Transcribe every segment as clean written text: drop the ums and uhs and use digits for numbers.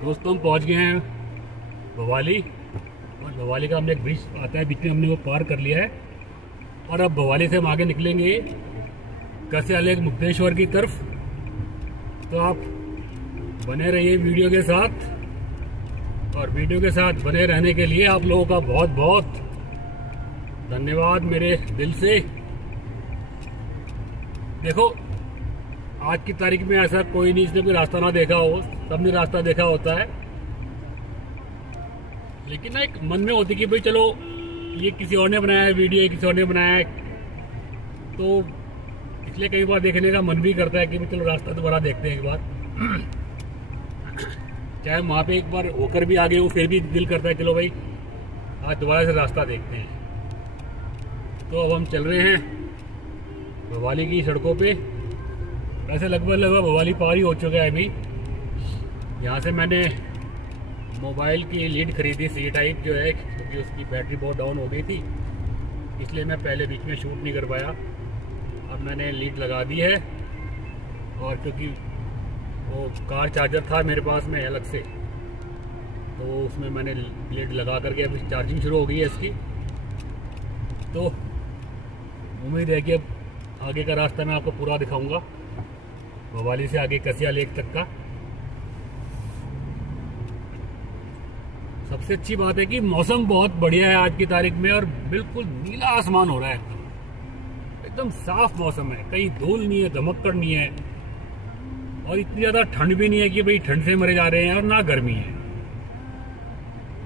दोस्तों हम पहुंच गए हैं भवाली। और भवाली का हमने एक ब्रिज आता है बीच में, हमने वो पार कर लिया है। और अब भवाली से हम आगे निकलेंगे कसया लेक मुक्तेश्वर की तरफ। तो आप बने रहिए वीडियो के साथ, और वीडियो के साथ बने रहने के लिए आप लोगों का बहुत बहुत धन्यवाद मेरे दिल से। देखो, आज की तारीख में ऐसा कोई नहीं जिसने कोई रास्ता ना देखा हो, सबने रास्ता देखा होता है। लेकिन ना एक मन में होती कि भाई चलो ये किसी और ने बनाया है वीडियो, ये किसी और ने बनाया है, तो इसलिए कई बार देखने का मन भी करता है कि भाई चलो रास्ता दोबारा देखते हैं एक बार। चाहे वहाँ पे एक बार होकर भी आ गए हो, फिर भी दिल करता है चलो भाई आज दोबारा से रास्ता देखते हैं। तो अब हम चल रहे हैं भवाली की सड़कों पे। वैसे लगभग भवाली पार ही हो चुका है अभी। यहाँ से मैंने मोबाइल की लीड खरीदी सी टाइप जो है, क्योंकि उसकी बैटरी बहुत डाउन हो गई थी, इसलिए मैं पहले बीच में शूट नहीं कर पाया। अब मैंने लीड लगा दी है, और क्योंकि वो कार चार्जर था मेरे पास में अलग से, तो उसमें मैंने लीड लगा करके अभी चार्जिंग शुरू हो गई है इसकी। तो उम्मीद है कि अब आगे का रास्ता मैं आपको पूरा दिखाऊंगा, भवाली से आगे कसया लेक तक का। सबसे अच्छी बात है कि मौसम बहुत बढ़िया है आज की तारीख में, और बिल्कुल नीला आसमान हो रहा है, एकदम साफ मौसम है, कहीं धूल नहीं है, धमक्कड़ नहीं है, और इतनी ज़्यादा ठंड भी नहीं है कि भाई ठंड से मरे जा रहे हैं, और ना गर्मी है।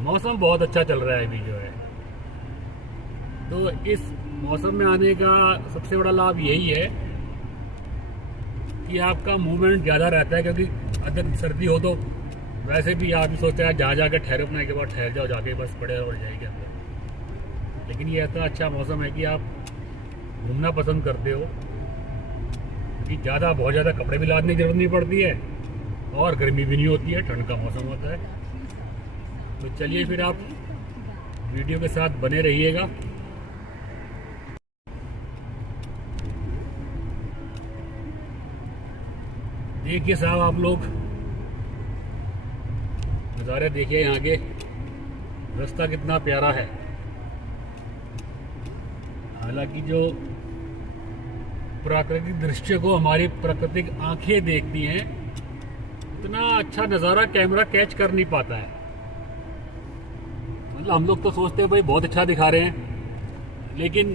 मौसम बहुत अच्छा चल रहा है अभी जो है। तो इस मौसम में आने का सबसे बड़ा लाभ यही है कि आपका मूवमेंट ज़्यादा रहता है, क्योंकि अगर सर्दी हो तो वैसे भी आप सोचते हैं जहाँ जाकर ठहरो, अपने के बाद ठहर जाओ जाके, बस पड़े और जाएंगे अंदर। लेकिन ये इतना अच्छा मौसम है कि आप घूमना पसंद करते हो, क्योंकि बहुत ज़्यादा कपड़े भी लादने की जरूरत नहीं पड़ती है, और गर्मी भी नहीं होती है, ठंड का मौसम होता है। तो चलिए फिर आप वीडियो के साथ बने रहिएगा। देखिए साहब, आप लोग नज़ारे देखिए यहाँ के, रास्ता कितना प्यारा है। हालांकि जो प्राकृतिक दृश्य को हमारी प्राकृतिक आंखें देखती हैं, इतना अच्छा नज़ारा कैमरा कैच कर नहीं पाता है। मतलब हम लोग तो सोचते हैं भाई बहुत अच्छा दिखा रहे हैं, लेकिन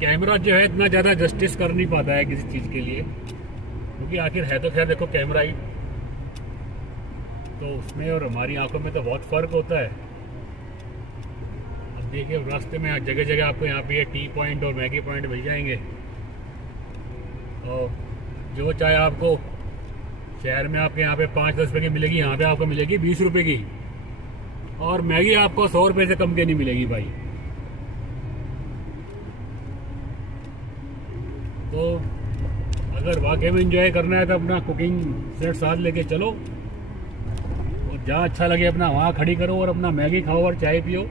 कैमरा जो है इतना ज़्यादा जस्टिस कर नहीं पाता है किसी चीज़ के लिए, क्योंकि आखिर है तो खैर देखो कैमरा ही, तो उसमें और हमारी आंखों में तो बहुत फ़र्क होता है। अब देखिए रास्ते में जगह जगह आपको यहाँ पे टी पॉइंट और मैगी पॉइंट मिल जाएंगे, और जो चाहे आपको शहर में आपके यहाँ पे 5-10 रुपये की मिलेगी, यहाँ पे आपको मिलेगी 20 रुपये की, और मैगी आपको 100 रुपये से कम के नहीं मिलेगी भाई। तो अगर वाकई में एंजॉय करना है तो अपना कुकिंग सेट साथ लेके चलो, और जहाँ अच्छा लगे अपना वहाँ खड़ी करो, और अपना मैगी खाओ और चाय पियो।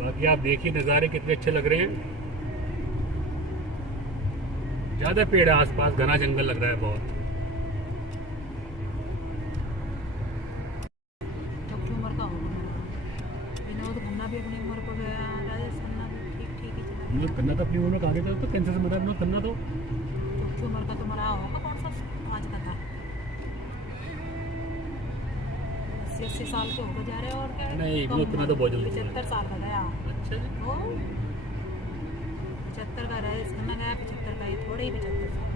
बाकी आप देखिए नज़ारे कितने अच्छे लग रहे हैं। ज़्यादा पेड़ है आसपास, घना जंगल लग रहा है बहुत। करना तो अपनी उम्र में कहा गया तो कैंसर से मरा करना तो उम्र का तो मरा होगा, कौन सा आज का था, 80 साल के होकर जा रहे हैं, और क्या नहीं इतना तो बहुत जल्दी 75 साल का गया। अच्छा, 75 का रहे इसका गया, 75 का ही, थोड़े ही 75 साल।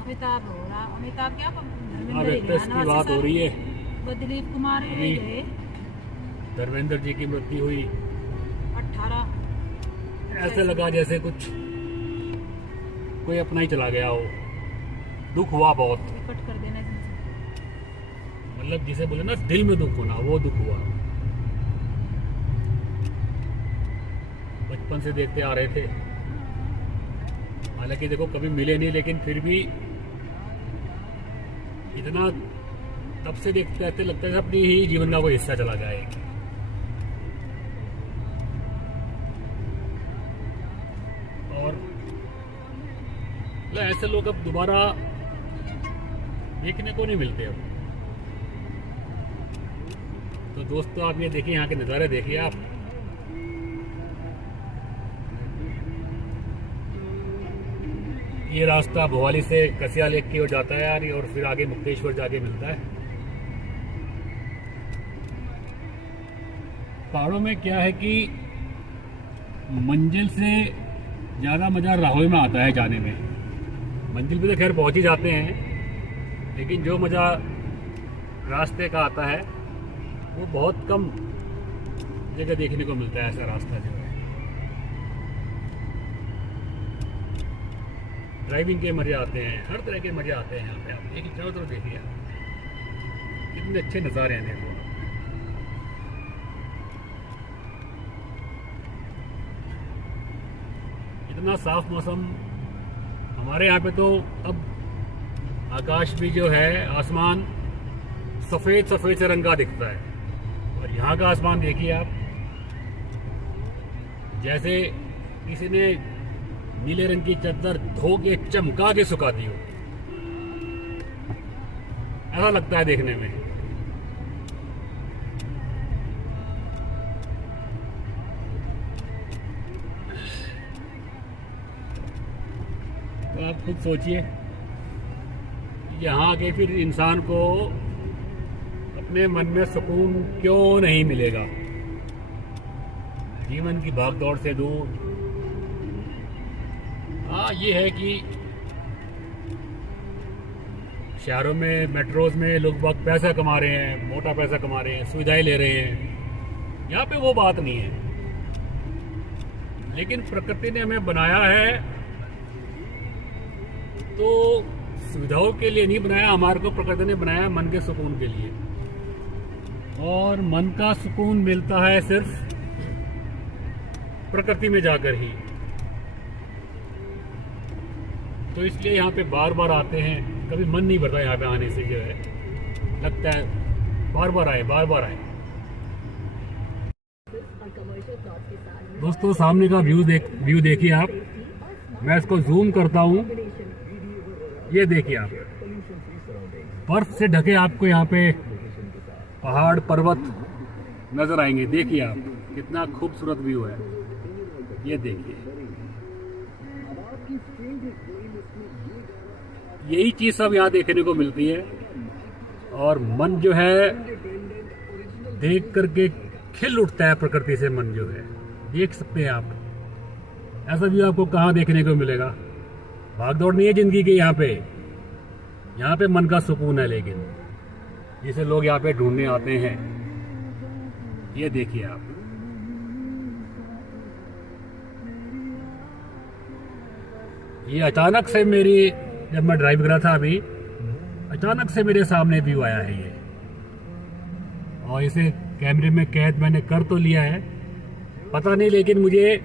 अमिताभ हो रहा, अमिताभ क्या की बात हो रही है, दिलीप कुमार गए, धर्मेंद्र जी की मृत्यु हुई 18। ऐसे लगा जैसे कुछ कोई अपना ही चला गया हो, दुख हुआ बहुत। कट कर देना, मतलब जिसे बोले ना दिल में दुख होना, वो दुख हुआ। बचपन से देखते आ रहे थे, हालांकि देखो कभी मिले नहीं, लेकिन फिर भी इतना तब से देखते रहते, लगता है अपनी ही जीवन का कोई हिस्सा चला जाए। और मतलब ऐसे लोग अब दोबारा देखने को नहीं मिलते अब। तो दोस्तों आप ये देखिए, यहाँ के नज़ारे देखिए आप। ये रास्ता भोवाली से कसिया लेक की ओर जाता है यार, और फिर आगे मुक्तेश्वर जाके मिलता है। पहाड़ों में क्या है कि मंजिल से ज़्यादा मज़ा राहों में आता है जाने में। मंजिल पे तो खैर पहुंच ही जाते हैं, लेकिन जो मज़ा रास्ते का आता है वो बहुत कम जगह देखने को मिलता है। ऐसा रास्ता जो है, ड्राइविंग के मज़े आते हैं, हर तरह के मज़े आते हैं यहाँ पे। आप देखिए चारों तरफ देखिए कितने अच्छे नज़ारे हैं। देखो इतना साफ मौसम हमारे यहाँ पे। तो अब आकाश भी जो है, आसमान सफ़ेद सफ़ेद से रंग का दिखता है। और यहाँ का आसमान देखिए आप, जैसे किसी ने नीले रंग की चादर धो के चमका के सुखा दी हो, ऐसा लगता है देखने में। तो आप खुद सोचिए, यहाँ आके फिर इंसान को अपने मन में सुकून क्यों नहीं मिलेगा। जीवन की भागदौड़ से दूर। हाँ ये है कि शहरों में, मेट्रोज में लोग बहुत पैसा कमा रहे हैं, मोटा पैसा कमा रहे हैं, सुविधाएं ले रहे हैं। यहाँ पे वो बात नहीं है। लेकिन प्रकृति ने हमें बनाया है तो सुविधाओं के लिए नहीं बनाया, हमारे को प्रकृति ने बनाया मन के सुकून के लिए। और मन का सुकून मिलता है सिर्फ प्रकृति में जाकर ही। तो इसलिए यहाँ पे बार बार आते हैं। कभी मन नहीं भरता यहाँ पे आने से, जो है लगता है बार बार आए, बार बार आए। दोस्तों सामने का व्यू देखिए आप। मैं इसको जूम करता हूँ, ये देखिए आप, बर्फ से ढके आपको यहाँ पे पहाड़ पर्वत नजर आएंगे। देखिए आप कितना खूबसूरत व्यू है, ये देखिए। यही चीज सब यहाँ देखने को मिलती है। और मन जो है देख करके खिल उठता है प्रकृति से। मन जो है, देख सकते हैं आप, ऐसा व्यू आपको कहाँ देखने को मिलेगा। भागदौड़ नहीं है जिंदगी की यहाँ पे। यहाँ पे मन का सुकून है, लेकिन जिसे लोग यहाँ पे ढूंढने आते हैं। ये देखिए आप, ये अचानक से मेरी, जब मैं ड्राइव कर रहा था अभी, अचानक से मेरे सामने व्यू आया है ये। और इसे कैमरे में कैद मैंने कर तो लिया है, पता नहीं लेकिन मुझे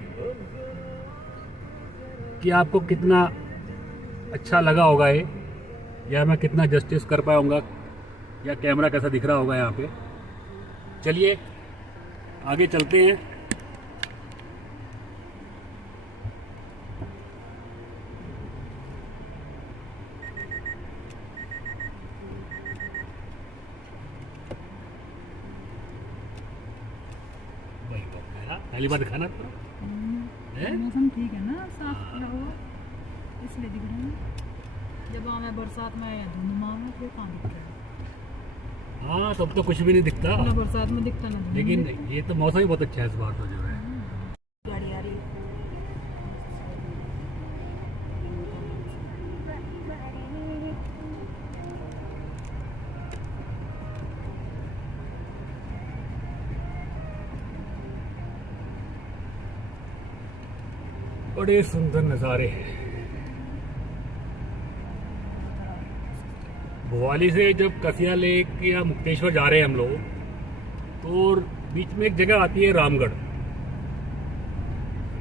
कि आपको कितना अच्छा लगा होगा ये, या मैं कितना जस्टिस कर पाऊंगा, या कैमरा कैसा दिख रहा होगा यहाँ पे। चलिए आगे चलते हैं। पहली बार दिखाना तो मौसम ठीक है ना, साफ हवा, इसलिए दिख रहा है। जब हमें बरसात में या धुंध में फिर कहाँ दिख रहा है। हाँ तब तो कुछ भी नहीं दिखता ना बरसात में दिखता ना धुंध में। लेकिन ये तो मौसम ही बहुत अच्छा है इस बार तो, जो है। गाड़ी आ रही है। बड़े सुंदर नज़ारे हैं। भोवाली से जब कसिया लेक या मुक्तेश्वर जा रहे हैं हम लोग, तो बीच में एक जगह आती है रामगढ़।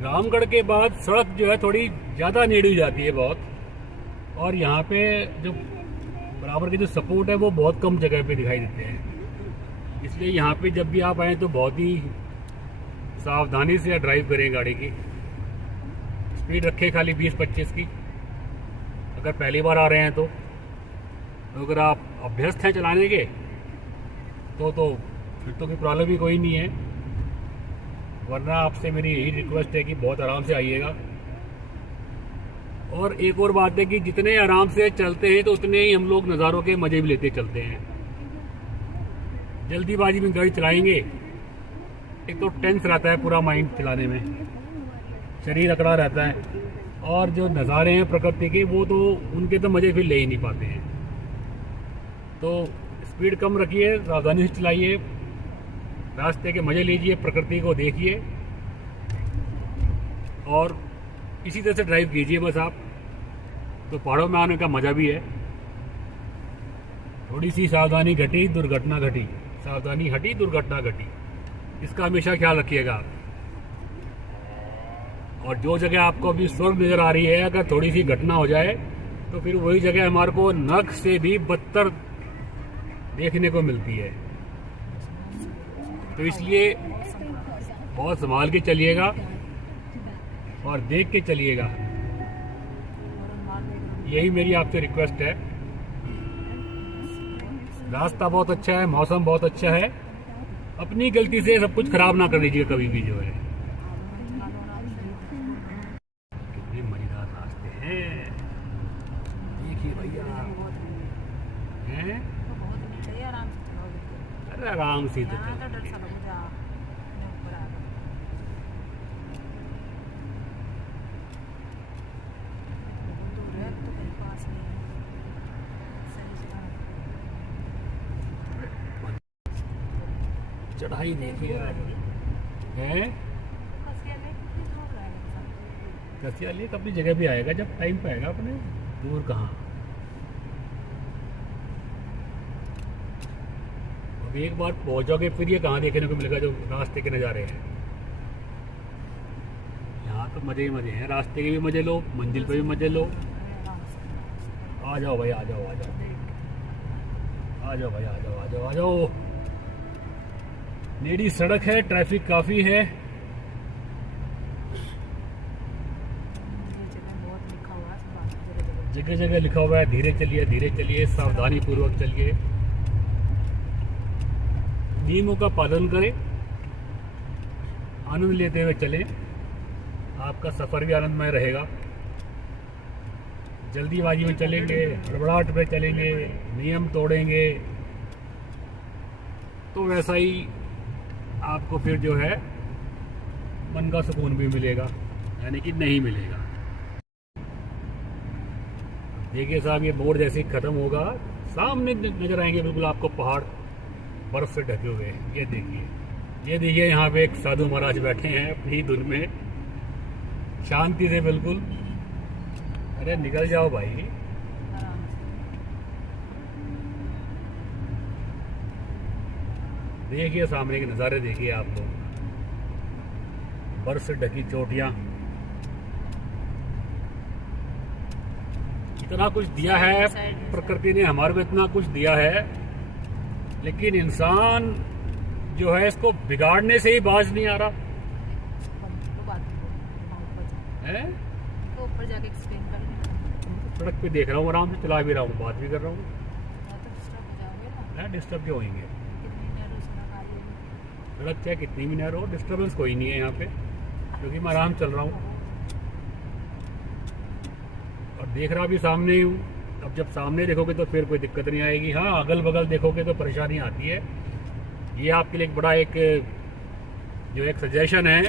रामगढ़ के बाद सड़क जो है थोड़ी ज़्यादा टेढ़ी जाती है बहुत, और यहाँ पे जो बराबर के जो सपोर्ट है वो बहुत कम जगह पे दिखाई देते हैं। इसलिए यहाँ पे जब भी आप आएँ तो बहुत ही सावधानी से ड्राइव करें गाड़ी की। स्पीड रखें खाली 20-25 की, अगर पहली बार आ रहे हैं तो अगर आप अभ्यस्त हैं चलाने के तो फिर तो कोई प्रॉब्लम ही कोई नहीं है, वरना आपसे मेरी यही रिक्वेस्ट है कि बहुत आराम से आइएगा। और एक और बात है कि जितने आराम से चलते हैं तो उतने ही हम लोग नज़ारों के मज़े भी लेते चलते हैं। जल्दीबाजी में गाड़ी चलाएंगे, एक तो टेंस रहता है पूरा माइंड चलाने में, शरीर अकड़ा रहता है, और जो नज़ारे हैं प्रकृति के वो तो उनके तो मज़े फिर ले ही नहीं पाते हैं। तो स्पीड कम रखिए, सावधानी से चलाइए, रास्ते के मज़े लीजिए, प्रकृति को देखिए और इसी तरह से ड्राइव कीजिए बस आप। तो पहाड़ों में आने का मज़ा भी है। थोड़ी सी सावधानी घटी दुर्घटना घटी, सावधानी हटी दुर्घटना घटी, इसका हमेशा ख्याल रखिएगा आप। और जो जगह आपको अभी स्वर्ग नज़र आ रही है, अगर थोड़ी सी घटना हो जाए तो फिर वही जगह हमारे को नर्क से भी बदतर देखने को मिलती है। तो इसलिए बहुत संभाल के चलिएगा और देख के चलिएगा, यही मेरी आपसे रिक्वेस्ट है। रास्ता बहुत अच्छा है, मौसम बहुत अच्छा है, अपनी गलती से सब कुछ खराब ना कर लीजिए कभी भी जो है। कितने मजेदार रास्ते हैं, देखिए भैया हैं। अरे आराम से तो चढ़ाई देखिए आप हैं। कसिया लेक अपनी जगह भी आएगा जब टाइम पे आएगा, अपने दूर कहाँ। अब एक बार पहुंच जाओगे फिर ये कहाँ देखने को मिलेगा जो रास्ते के नज़ारे हैं। यहाँ तो मज़े ही मज़े हैं, रास्ते के भी मज़े लो, मंजिल पे भी मज़े लो। आ जाओ भाई, आ जाओ, आ जाओ, आ जाओ भाई, आ जाओ, आ जाओ, आ जाओ। नेड़ी सड़क है, ट्रैफिक काफ़ी है। जगह जगह लिखा हुआ है धीरे चलिए, धीरे चलिए, सावधानी पूर्वक चलिए, नियमों का पालन करें, आनंद लेते हुए चलें, आपका सफ़र भी आनंदमय रहेगा। जल्दीबाजी में चलेंगे, हड़बड़ाहट में चलेंगे, नियम तोड़ेंगे तो वैसा ही आपको फिर जो है मन का सुकून भी मिलेगा, यानी कि नहीं मिलेगा। देखिए साहब, ये बोर्ड जैसे ही ख़त्म होगा सामने नज़र आएंगे बिल्कुल आपको पहाड़ बर्फ़ से ढके हुए। ये देखिए, ये देखिए, यहाँ पे एक साधु महाराज बैठे हैं अपनी धुन में, शांति से बिल्कुल। अरे निकल जाओ भाई। देखिए सामने के नज़ारे देखिए आप लोग, बर्फ से ढकी चोटियाँ। इतना कुछ दिया है प्रकृति ने हमारे को, इतना कुछ दिया है, लेकिन इंसान जो है इसको बिगाड़ने से ही बाज नहीं आ रहा है। तो ऊपर जाके एक्सप्लेन कर, सड़क पे देख रहा हूँ, आराम से चला भी रहा हूँ, बात भी कर रहा हूँ। डिस्टर्ब क्यों होंगे? सड़क चाहे कितनी भी नैरो हो, डिस्टर्बेंस कोई नहीं है यहाँ पे, क्योंकि मैं आराम चल रहा हूँ और देख रहा भी सामने ही हूँ। अब जब सामने देखोगे तो फिर कोई दिक्कत नहीं आएगी। हाँ, अगल बगल देखोगे तो परेशानी आती है। ये आपके लिए एक बड़ा एक सजेशन है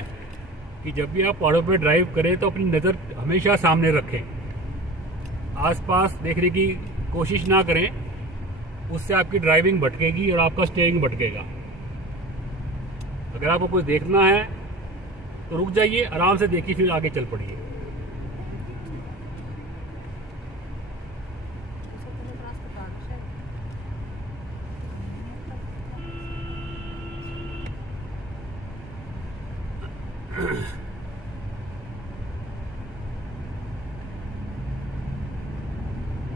कि जब भी आप पहाड़ों पे ड्राइव करें तो अपनी नज़र हमेशा सामने रखें, आसपास देखने की कोशिश ना करें, उससे आपकी ड्राइविंग भटकेगी और आपका स्टीयरिंग भटकेगा। अगर आपको कुछ देखना है तो रुक जाइए, आराम से देखिए, फिर आगे चल पड़िए।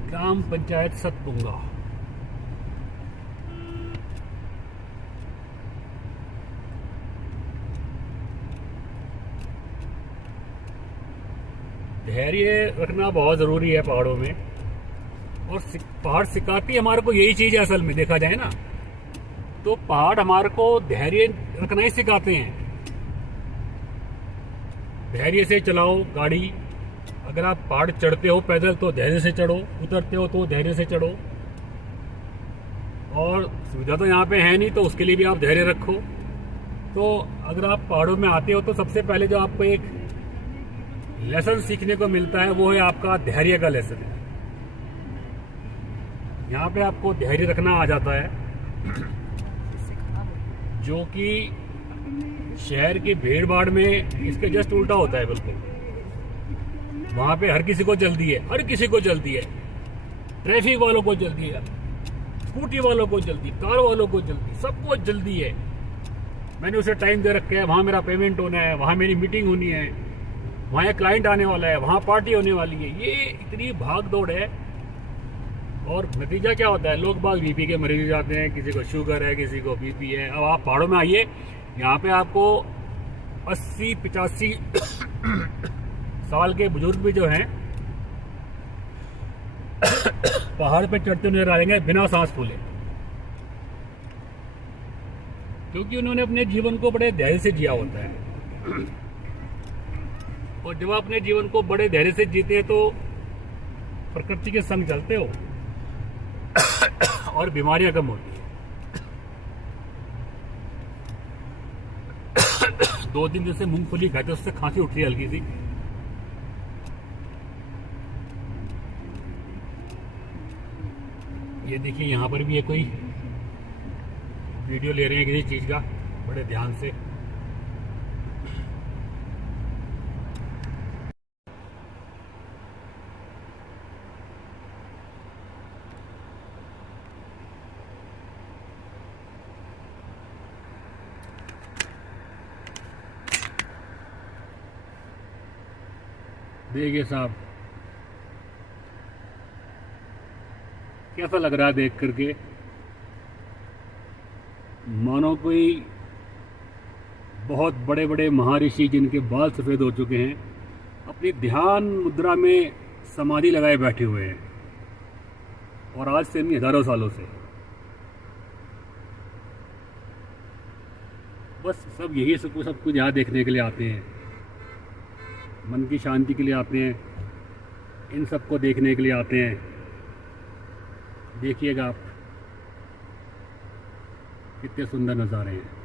ग्राम पंचायत सतपुंगा। धैर्य रखना बहुत ज़रूरी है पहाड़ों में। और पहाड़ सिखाती है हमारे को यही चीज़ है असल में, देखा जाए ना तो पहाड़ हमारे को धैर्य रखना ही सिखाते हैं। धैर्य से चलाओ गाड़ी। अगर आप पहाड़ चढ़ते हो पैदल तो धैर्य से चढ़ो, उतरते हो तो धैर्य से चढ़ो। और सुविधा तो यहाँ पे है नहीं, तो उसके लिए भी आप धैर्य रखो। तो अगर आप पहाड़ों में आते हो तो सबसे पहले जो आपको एक लेसन सीखने को मिलता है वो है आपका धैर्य का लेसन। यहाँ पे आपको धैर्य रखना आ जाता है, जो कि शहर की भीड़ भाड़ में इसके जस्ट उल्टा होता है बिल्कुल। वहाँ पे हर किसी को जल्दी है, हर किसी को जल्दी है। ट्रैफिक वालों को जल्दी है, स्कूटी वालों को जल्दी, कार वालों को जल्दी, सबको जल्दी है। मैंने उसे टाइम दे रखा है, वहाँ मेरा पेमेंट होना है, वहाँ मेरी मीटिंग होनी है, वहाँ एक क्लाइंट आने वाला है, वहाँ पार्टी होने वाली है। ये इतनी भाग दौड़ है। और नतीजा क्या होता है, लोग बाग बीपी के मरीज हो जाते हैं, किसी को शुगर है, किसी को बीपी है। अब आप पहाड़ों में आइए, यहाँ पे आपको 80-85 साल के बुजुर्ग भी जो हैं पहाड़ पे चढ़ते नजर आएंगे बिना सांस फूले, क्योंकि उन्होंने अपने जीवन को बड़े धैर्य से जिया होता है। और जब आप अपने जीवन को बड़े धैर्य से जीते हैं तो प्रकृति के संग चलते हो और बीमारियां कम होती है। 2 दिन जैसे मूंगफली खाते उससे खांसी उठ रही है हल्की सी। ये देखिए यहाँ पर भी ये कोई वीडियो ले रहे हैं किसी चीज का, बड़े ध्यान से। देखिए साहब, कैसा लग रहा है देख करके, मानो कोई बहुत बड़े बड़े महर्षि जिनके बाल सफ़ेद हो चुके हैं अपनी ध्यान मुद्रा में समाधि लगाए बैठे हुए हैं। और आज से नहीं, हजारों सालों से। बस सब यही सब कुछ यहाँ देखने के लिए आते हैं, मन की शांति के लिए आते हैं, इन सबको देखने के लिए आते हैं। देखिएगा आप कितने सुंदर नज़ारे हैं।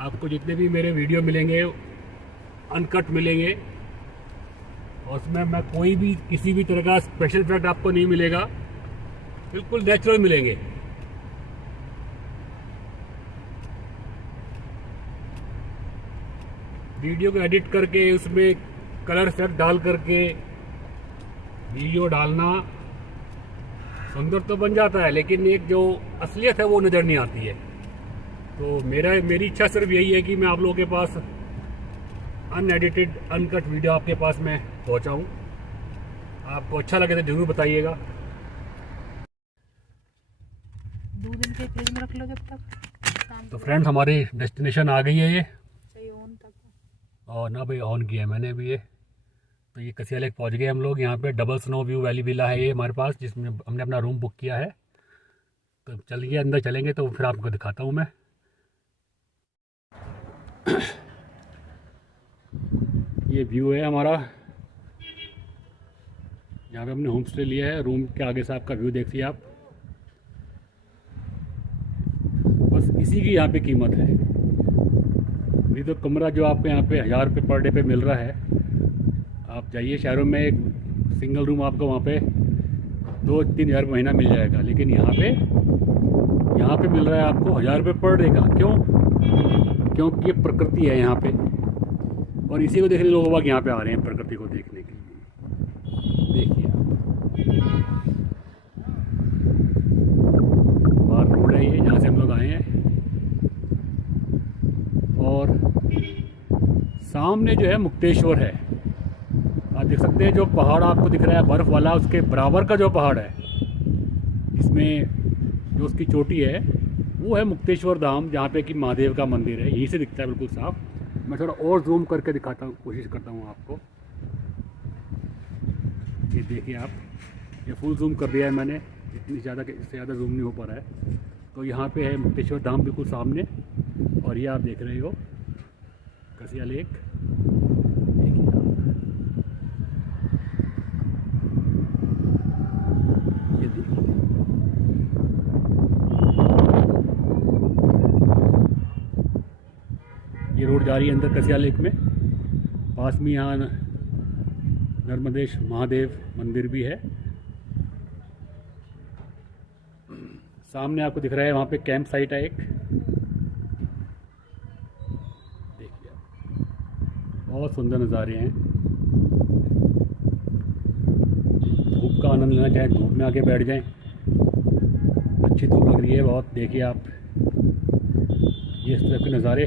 आपको जितने भी मेरे वीडियो मिलेंगे अनकट मिलेंगे, और उसमें मैं कोई भी किसी भी तरह का स्पेशल इफेक्ट आपको नहीं मिलेगा, बिल्कुल नेचुरल मिलेंगे। वीडियो को एडिट करके उसमें कलर इफेक्ट डाल करके वीडियो डालना सुंदर तो बन जाता है, लेकिन एक जो असलियत है वो नज़र नहीं आती है। तो मेरी इच्छा सिर्फ यही है कि मैं आप लोगों के पास अनएडिटेड अनकट वीडियो आपके पास मैं पहुंचाऊं। आपको अच्छा लगे तो जरूर बताइएगा। 2 दिन के फ्रिज में रख लो जब तक। तो फ्रेंड्स, हमारी डेस्टिनेशन आ गई है ये, चाहिए ऑन तक। और ना भाई ऑन किया है मैंने भी ये। तो ये कसिया लेक पहुँच गए हम लोग। यहाँ पे double snow view valley villa है ये हमारे पास, जिसमें हमने अपना रूम बुक किया है। तो चलिए अंदर चलेंगे तो फिर आपको दिखाता हूँ मैं। ये व्यू है हमारा, यहाँ पे हमने होम स्टे लिया है। रूम के आगे से आपका व्यू देखिए आप। बस इसी की यहाँ पे कीमत है। नहीं तो कमरा जो आपको यहाँ पे 1000 रुपये पर डे पे मिल रहा है, आप जाइए शहरों में एक सिंगल रूम आपको वहाँ पे 2-3 हज़ार महीना मिल जाएगा, लेकिन यहाँ पे मिल रहा है आपको 1000 रुपये पर डे का। क्यों? क्योंकि ये प्रकृति है यहाँ पे, और इसी को देखने लोग यहाँ पे आ रहे हैं, प्रकृति को देखने के लिए। देखिए आप, बाहर रोड है ये, जहाँ से हम लोग आए हैं। और सामने जो है मुक्तेश्वर है। आप देख सकते हैं जो पहाड़ आपको दिख रहा है बर्फ़ वाला, उसके बराबर का जो पहाड़ है इसमें जो उसकी चोटी है वो है मुक्तेश्वर धाम, जहाँ पे कि महादेव का मंदिर है। यहीं से दिखता है बिल्कुल साफ। मैं थोड़ा और जूम करके दिखाता हूँ, कोशिश करता हूँ आपको। ये देखिए आप, ये फुल जूम कर दिया है मैंने, इतनी ज़्यादा इससे ज़्यादा जूम नहीं हो पा रहा है। तो यहाँ पे है मुक्तेश्वर धाम बिल्कुल सामने, और ये आप देख रहे हो कसिया लेक। देखिए आप, ये देखिए ये रोड जा रही है अंदर कसिया लेक में। पास में यहाँ नर्मदेश महादेव मंदिर भी है। सामने आपको दिख रहा है वहाँ पे कैंप साइट है एक, देखिए बहुत सुंदर नज़ारे हैं। धूप का आनंद लेना चाहे धूप में आके बैठ जाएं, अच्छी धूप लग रही है बहुत। देखिए आप ये इस तरह के नज़ारे